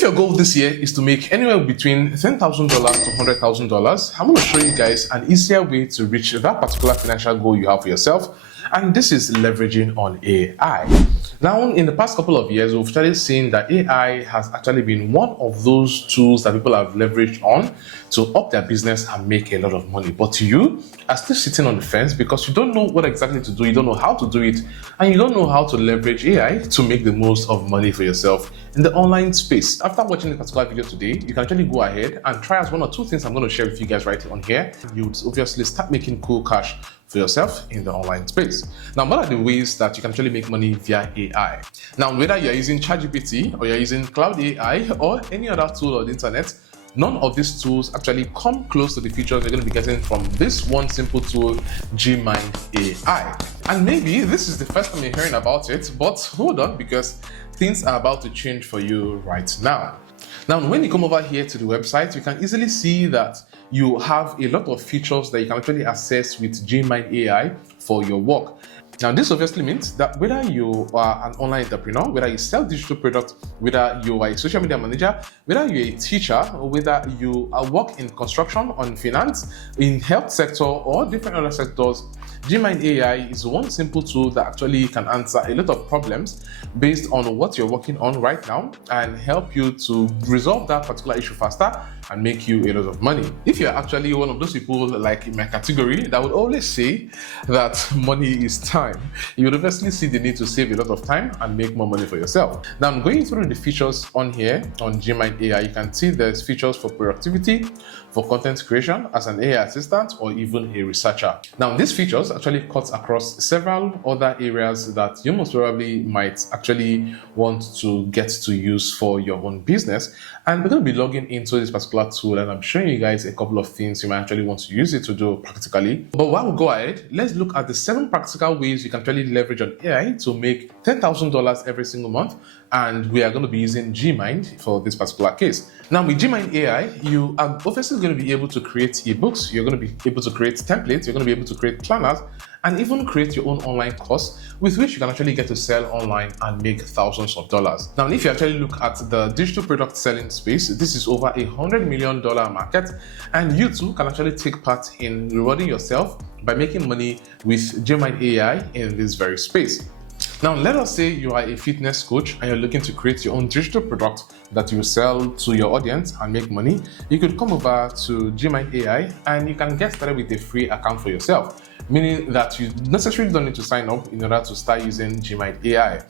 If your goal this year is to make anywhere between $10,000 to $100,000, I'm going to show you guys an easier way to reach that particular financial goal you have for yourself. And this is leveraging on AI. Now, in the past couple of years, we've started seeing that AI has actually been one of those tools that people have leveraged on to up their business and make a lot of money. But you are still sitting on the fence because you don't know what exactly to do, you don't know how to do it, and you don't know how to leverage AI to make the most of money for yourself in the online space. After watching this particular video today, you can actually go ahead and try out one or two things I'm going to share with you guys right on here. You would obviously start making cool cash for yourself in the online space. Now, what are the ways that you can actually make money via AI? Now, whether you're using ChatGPT or you're using Cloud AI or any other tool on the internet, none of these tools actually come close to the features you're going to be getting from this one simple tool, GMind AI. And maybe this is the first time you're hearing about it, but hold on, because things are about to change for you right now. Now, when you come over here to the website, you can easily see that you have a lot of features that you can actually access with GMind AI for your work. Now, this obviously means that whether you are an online entrepreneur, whether you sell digital products, whether you are a social media manager, whether you're a teacher, or whether you work in construction, on finance, in health sector, or different other sectors, GMind AI is one simple tool that actually can answer a lot of problems based on what you're working on right now and help you to resolve that particular issue faster and make you a lot of money. If you're actually one of those people like in my category that would always say that money is time, you would obviously see the need to save a lot of time and make more money for yourself. Now, I'm going through the features on here on GMind AI. You can see there's features for productivity, for content creation as an AI assistant, or even a researcher. Now, these features actually cut across several other areas that you most probably might actually want to get to use for your own business. And we're going to be logging into this particular tool, and I'm showing you guys a couple of things you might actually want to use it to do practically. But while we go ahead, let's look at the 7 practical ways you can actually leverage on AI to make $10,000 every single month. And we are going to be using GMind for this particular case. Now, with GMind AI, you are obviously going to be able to create ebooks, you're going to be able to create templates, you're going to be able to create planners, and even create your own online course with which you can actually get to sell online and make thousands of dollars. Now, if you actually look at the digital product selling space, this is over $100 million market, and you too can actually take part in rewarding yourself by making money with GMind AI in this very space. Now, let us say you are a fitness coach and you're looking to create your own digital product that you sell to your audience and make money. You could come over to GMind AI and you can get started with a free account for yourself, meaning that you necessarily don't need to sign up in order to start using GMind AI.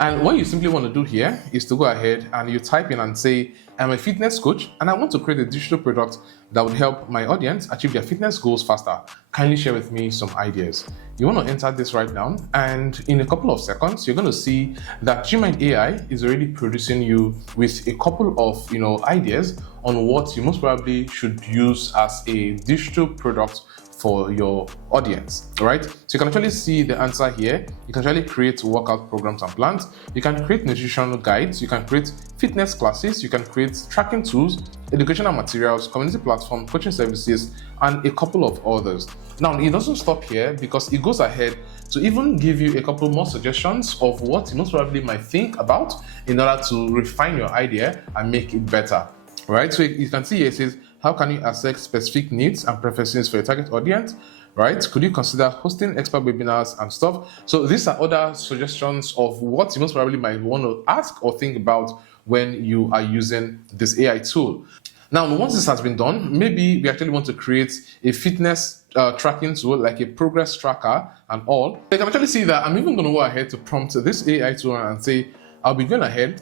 And what you simply want to do here is to go ahead and you type in and say, I'm a fitness coach and I want to create a digital product that would help my audience achieve their fitness goals faster. Kindly share with me some ideas. You want to enter this right now, and in a couple of seconds, you're going to see that GMind AI is already producing you with a couple of ideas on what you most probably should use as a digital product for your audience, right? So you can actually see the answer here. You can actually create workout programs and plans. You can create nutritional guides. You can create fitness classes. You can create tracking tools, educational materials, community platform, coaching services, and a couple of others. Now, it doesn't stop here because it goes ahead to even give you a couple more suggestions of what you most probably might think about in order to refine your idea and make it better, right? So you can see here it says, how can you assess specific needs and preferences for your target audience, right? Could you consider hosting expert webinars and stuff? So these are other suggestions of what you most probably might want to ask or think about when you are using this AI tool. Now, once this has been done, maybe we actually want to create a fitness tracking tool, like a progress tracker and all. So you can actually see that I'm even going to go ahead to prompt this AI tool and say, I'll be going ahead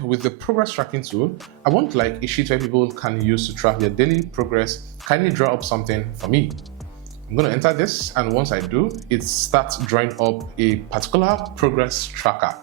with the progress tracking tool. I want like a sheet where people can use to track their daily progress. Kindly draw up something for me. I'm going to enter this, and once I do, it starts drawing up a particular progress tracker.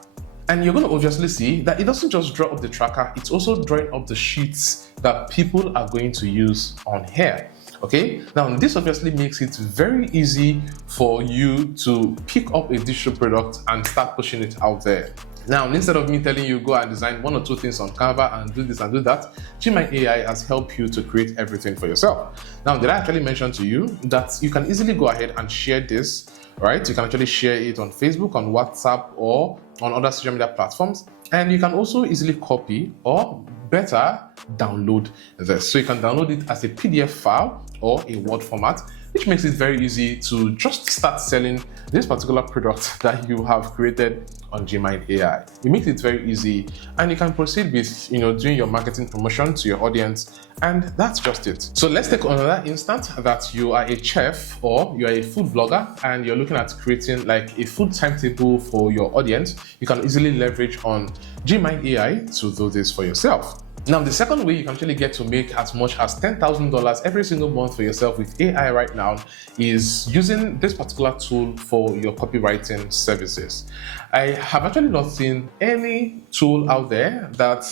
And you're going to obviously see that it doesn't just draw up the tracker, it's also drawing up the sheets that people are going to use on here. Okay, now this obviously makes it very easy for you to pick up a digital product and start pushing it out there. Now, instead of me telling you go and design 1 or 2 things on Canva and do this and do that, GMind AI has helped you to create everything for yourself. Now, did I actually mention to you that you can easily go ahead and share this, right? You can actually share it on Facebook, on WhatsApp, or on other social media platforms. And you can also easily copy or better download this. So you can download it as a PDF file or a Word format, which makes it very easy to just start selling this particular product that you have created on GMind AI. It makes it very easy, and you can proceed with doing your marketing promotion to your audience, and that's just it. So let's take another instance that you are a chef or you are a food blogger and you're looking at creating like a food timetable for your audience. You can easily leverage on GMind AI to do this for yourself. Now, the second way you can actually get to make as much as $10,000 every single month for yourself with AI right now is using this particular tool for your copywriting services. I have actually not seen any tool out there that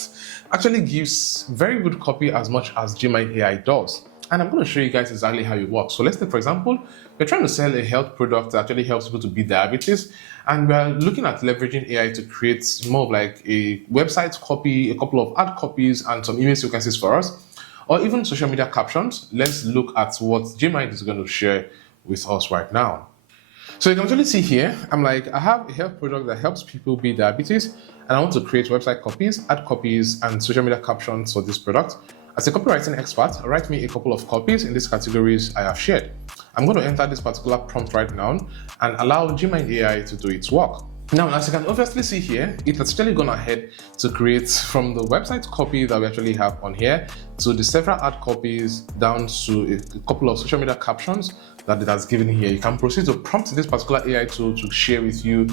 actually gives very good copy as much as GMind AI does. And I'm going to show you guys exactly how it works. So let's take, for example, we're trying to sell a health product that actually helps people to beat diabetes. And we're looking at leveraging AI to create more of like a website copy, a couple of ad copies, and some email sequences for us, or even social media captions. Let's look at what GMind is going to share with us right now. So you can actually see here, I'm like, I have a health product that helps people beat diabetes, and I want to create website copies, ad copies, and social media captions for this product. As a copywriting expert, write me a couple of copies in these categories I have shared. I'm going to enter this particular prompt right now and allow GMind AI to do its work. Now, as you can obviously see here, it's actually gone ahead to create from the website copy that we actually have on here to the several ad copies down to a couple of social media captions that it has given here. You can proceed to prompt this particular AI tool to share with you,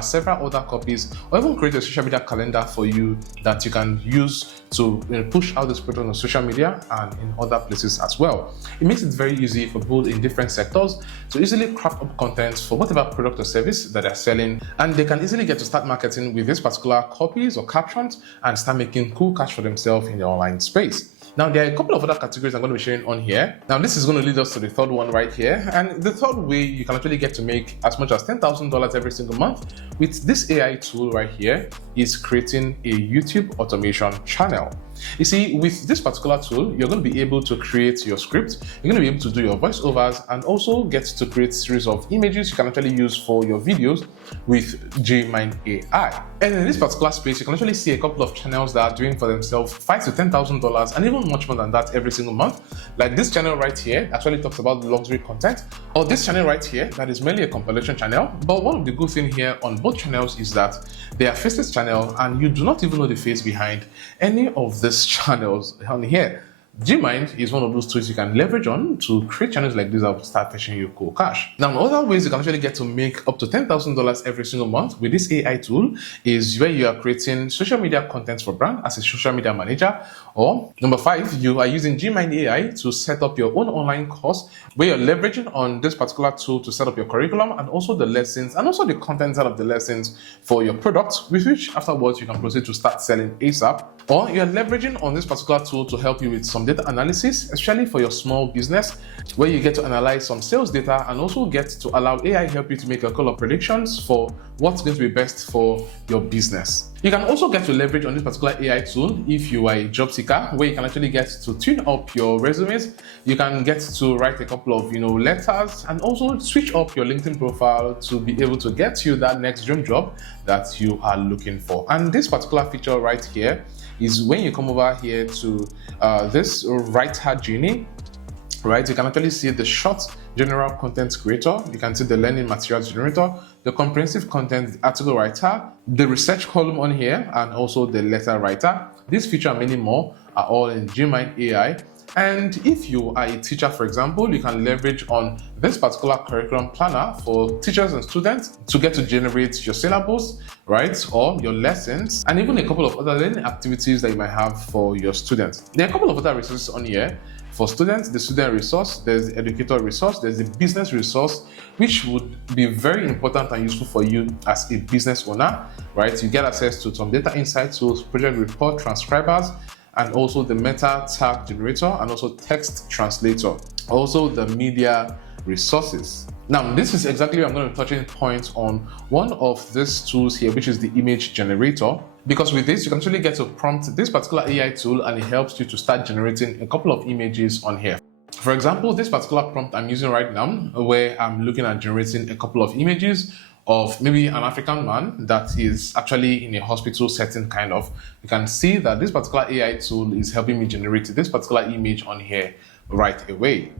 several other copies, or even create a social media calendar for you that you can use to push out this product on social media and in other places as well. It makes it very easy for people in different sectors to easily craft up content for whatever product or service that they're selling, and they can easily get to start marketing with this particular copies or captions and start making cool cash for themselves in the online space. Now, there are a couple of other categories I'm going to be sharing on here. Now, this is going to lead us to the third one right here. And the third way you can actually get to make as much as $10,000 every single month with this AI tool right here is creating a YouTube automation channel. You see, with this particular tool, you're going to be able to create your script, you're going to be able to do your voiceovers, and also get to create a series of images you can actually use for your videos with GMind AI. And in this particular space, you can actually see a couple of channels that are doing for themselves $5,000 to $10,000 and even much more than that every single month. Like this channel right here actually talks about luxury content, or this channel right here that is mainly a compilation channel. But one of the good things here on both channels is that they are faceless channel and you do not even know the face behind any of these channels on here. GMind is one of those tools you can leverage on to create channels like this that will start fetching you cool cash. Now, other ways you can actually get to make up to $10,000 every single month with this AI tool is where you are creating social media content for brand as a social media manager, or number 5, you are using GMind AI to set up your own online course where you're leveraging on this particular tool to set up your curriculum and also the lessons and also the content out of the lessons for your product, with which afterwards you can proceed to start selling ASAP. Or you're leveraging on this particular tool to help you with some data analysis, especially for your small business, where you get to analyze some sales data and also get to allow AI help you to make a couple of predictions for what's going to be best for your business. You can also get to leverage on this particular AI tool if you are a job seeker, where you can actually get to tune up your resumes. You can get to write a couple of letters and also switch up your LinkedIn profile to be able to get you that next dream job that you are looking for. And this particular feature right here is when you come over here to this writer journey, right? You can actually see the short general content creator, you can see the learning materials generator, the comprehensive content article writer, the research column on here, and also the letter writer. This feature and many more are all in GMind AI. And if you are a teacher, for example, you can leverage on this particular curriculum planner for teachers and students to get to generate your syllabus, right, or your lessons, and even a couple of other learning activities that you might have for your students. There are a couple of other resources on here. For students, the student resource, there's the educator resource, there's the business resource, which would be very important and useful for you as a business owner, right? You get access to some data insight tools, project report transcribers, and also the meta tag generator and also text translator. Also the media resources. Now, this is exactly where I'm going to touch in points on one of these tools here, which is the image generator. Because with this, you can actually get to prompt this particular AI tool and it helps you to start generating a couple of images on here. For example, this particular prompt I'm using right now, where I'm looking at generating a couple of images of maybe an African man that is actually in a hospital setting, kind of. You can see that this particular AI tool is helping me generate this particular image on here right away.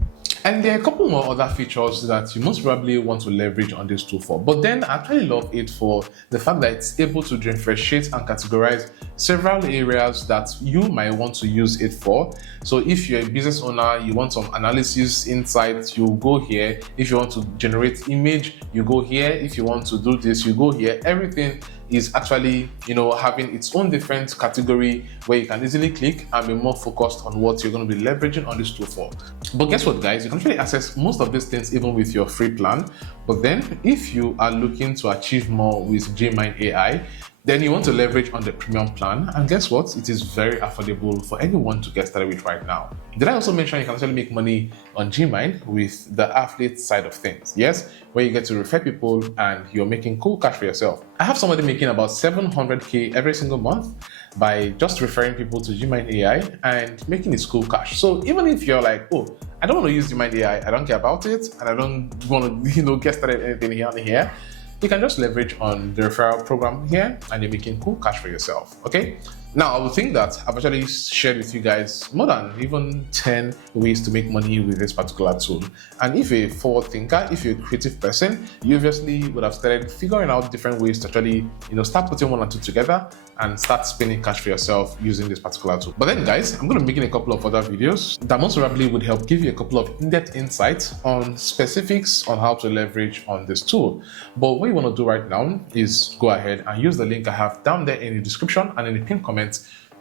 And there are a couple more other features that you most probably want to leverage on this tool for. But then I actually love it for the fact that it's able to differentiate and categorize several areas that you might want to use it for. So if you're a business owner, you want some analysis insights, you go here. If you want to generate image, you go here. If you want to do this, you go here. Everything is actually, having its own different category where you can easily click and be more focused on what you're going to be leveraging on this tool for. But guess what, guys? You can actually access most of these things even with your free plan. But then if you are looking to achieve more with GMind AI, then you want to leverage on the premium plan, and guess what? It is very affordable for anyone to get started with right now. Did I also mention you can actually make money on GMind with the affiliate side of things? Yes, where you get to refer people and you're making cool cash for yourself. I have somebody making about 700K every single month by just referring people to GMind AI and making it cool cash. So even if you're like, oh, I don't want to use GMind AI, I don't care about it, and I don't want to get started anything here and here, you can just leverage on the referral program here and you're making cool cash for yourself. Okay. Now, I would think that I've actually shared with you guys more than even 10 ways to make money with this particular tool. And if you're a forward thinker, if you're a creative person, you obviously would have started figuring out different ways to actually, start putting one and two together and start spending cash for yourself using this particular tool. But then, guys, I'm going to be making a couple of other videos that most probably would help give you a couple of in-depth insights on specifics on how to leverage on this tool. But what you want to do right now is go ahead and use the link I have down there in the description and in the pinned comment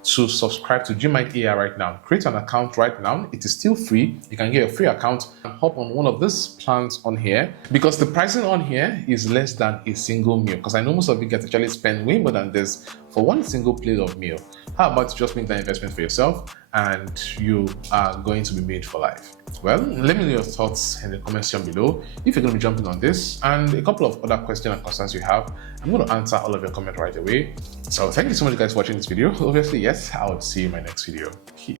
to subscribe to GMind AI right now. Create an account right now. It is still free. You can get a free account and hop on one of these plans on here, because the pricing on here is less than a single meal, because I know most of you guys actually spend way more than this for one single plate of meal. How about just make that investment for yourself and you are going to be made for life? Well, let me know your thoughts in the comment section below. If you're going to be jumping on this and a couple of other questions and concerns you have, I'm going to answer all of your comments right away. So thank you so much, guys, for watching this video. Obviously, yes, I will see you in my next video.